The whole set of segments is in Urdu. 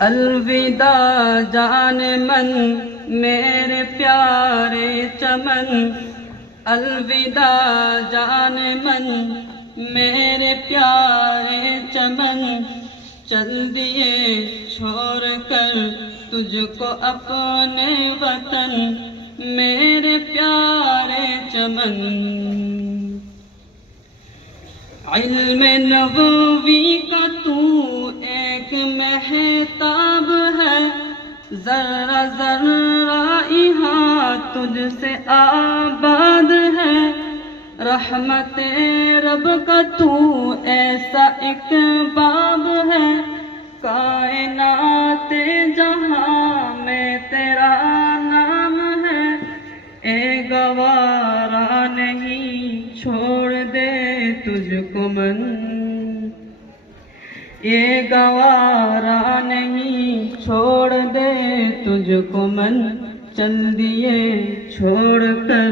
الوداع جان من میرے پیارے چمن، الوداع جان من میرے پیارے چمن، چل دیے چھوڑ کر تجھ کو اپنے وطن میرے پیارے چمن۔ علم نبوی کا تو ایک مہتاب ہے، ذرہ ذرہ یہاں تجھ سے آباد ہے، رحمت رب کا تو ایسا ایک باب ہے، کائنات جہاں میں تیرا نام ہے، اے گوارا نہیں چھوڑ دے تجھ کو من، یہ گوارا نہیں چھوڑ دے تجھ کو من، چل دیے چھوڑ کر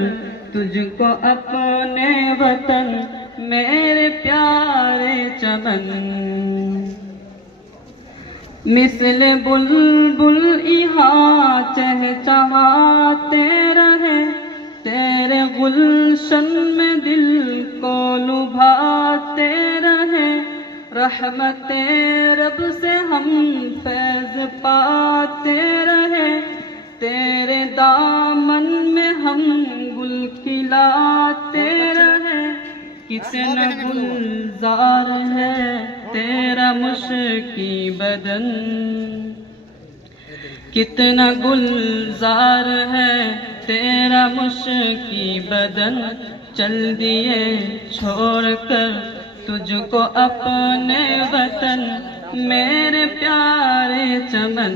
تجھ کو اپنے وطن میرے پیارے چمن۔ مثل بلبل یہاں چہچہاتے رہے، تیرے گلشن میں دل کو لبھاتے رہے، رحمت رب سے ہم فیض پاتے رہے، تیرے دامن میں ہم گل کھلاتے رہے، کتنا گلزار ہے تیرا مشکی بدن، کتنا گلزار ہے تیرا مشکی بدن، چل دیے چھوڑ کر تجھ کو اپنے وطن میرے پیارے چمن۔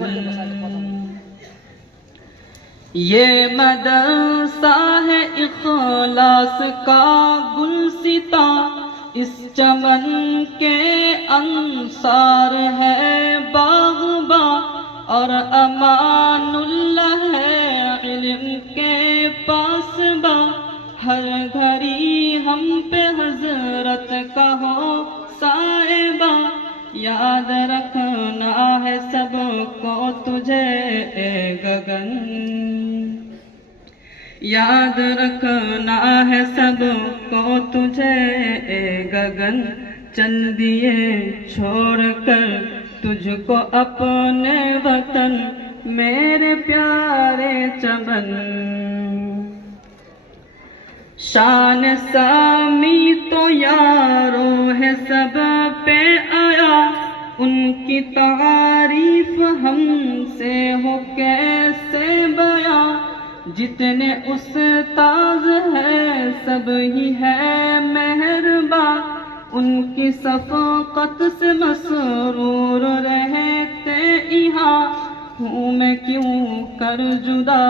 یہ مدرسہ ہے اخلاص کا گلستاں، اس چمن کے انصار ہے باغباں، اور امان اللہ ہے علم کے پاسباں، ہر گھڑی ہم پہ حضرت کا ہو صاحبہ، یاد رکھنا ہے سب کو تجھے اے گگن، یاد رکھنا ہے سب کو تجھے اے گگن، چل دیے چھوڑ کر تجھ کو اپنے وطن میرے پیارے چمن۔ شان سامی تو یارو ہے سب پہ آیا، ان کی تعریف ہم سے ہو کیسے بیاں، جتنے استاذ ہیں سب ہی ہے مہرباں، ان کی شفقت سے مسرور رہتے یہاں، ہوں میں کیوں کر جدا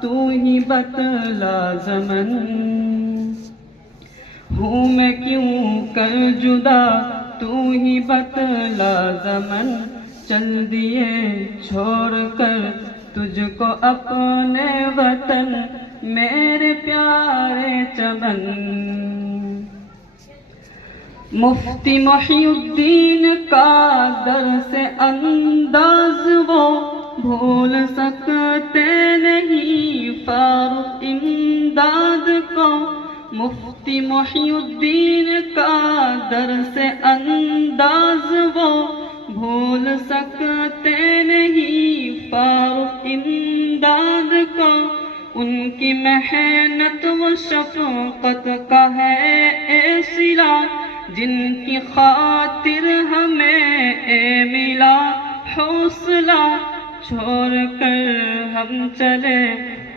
تو ہی بتلا زمن، ہوں میں کیوں کر جدا تو ہی بتلا زمن، چل دیے چھوڑ کر تجھ کو اپنے وطن میرے پیارے چمن۔ مفتی محی الدین کا درس انداز وہ بھول سکتے نہیں فاروق امداد کو، مفتی محی الدین کا درس انداز وہ بھول سکتے نہیں فاروق امداد کو، ان کی محنت و شفقت کا ہے اے صلہ، جن کی خاطر ہمیں اے ملا حوصلہ، چھوڑ کر ہم چلے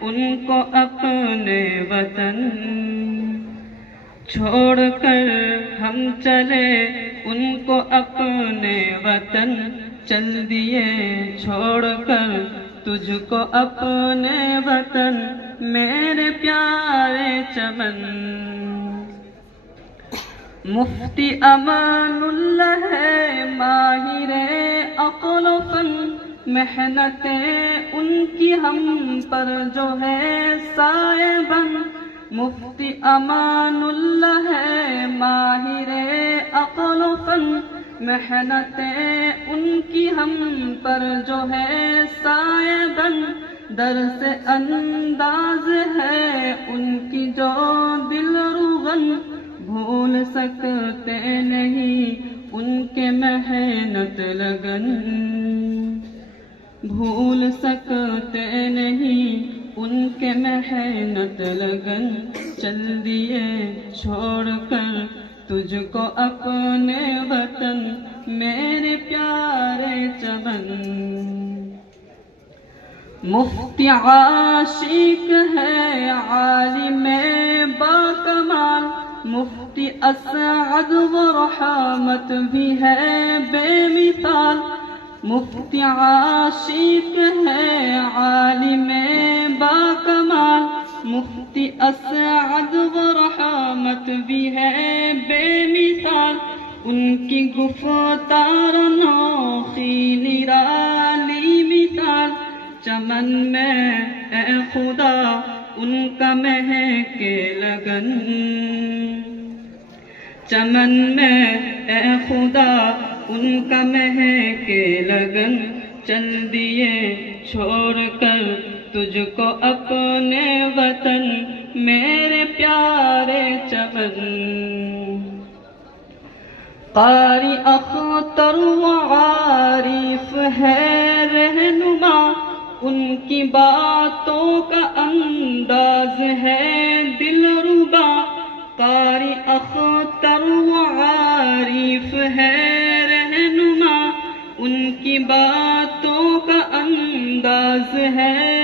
ان کو اپنے وطن، چھوڑ کر ہم چلے ان کو اپنے وطن، چل دیے چھوڑ کر تجھ کو اپنے وطن میرے پیارے چمن۔ مفتی امان اللہ ہے ماہر عقل و فن، محنتیں ان کی ہم پر جو ہے سائے بن، مفتی امان اللہ ماہر عقل و فن، محنتیں ان کی ہم پر جو ہے سایہ بن، درس انداز ہے ان کی جو دل روغن، بھول سکتے نہیں ان کے محنت لگن، بھول سکتے نہیں ان کے محنت لگن، چل دیے چھوڑ کر تجھ کو اپنے وطن میرے پیارے چمن۔ مفتی عاشق ہے عالم باکمال، مفتی اسعد و رحمت بھی ہے بے مثال، مفتی عاشق ہے عالم باکمال، مفتی اسعد و رحمت بھی ہے بے مثال، ان کی گفتار انوکھی نرالی مثال، چمن میں اے خدا ان کا مہکے لگن، چمن میں اے خدا ان کا مہکے لگن، چل دیے چھوڑ کر تجھ کو اپنے وطن میرے پیارے چمن۔ قاری اختر و عارف ہے رہنما، ان کی باتوں کا انداز ہے دلربا، قاری اختر و عارف ہے رہنما، ان کی باتوں کا انداز ہے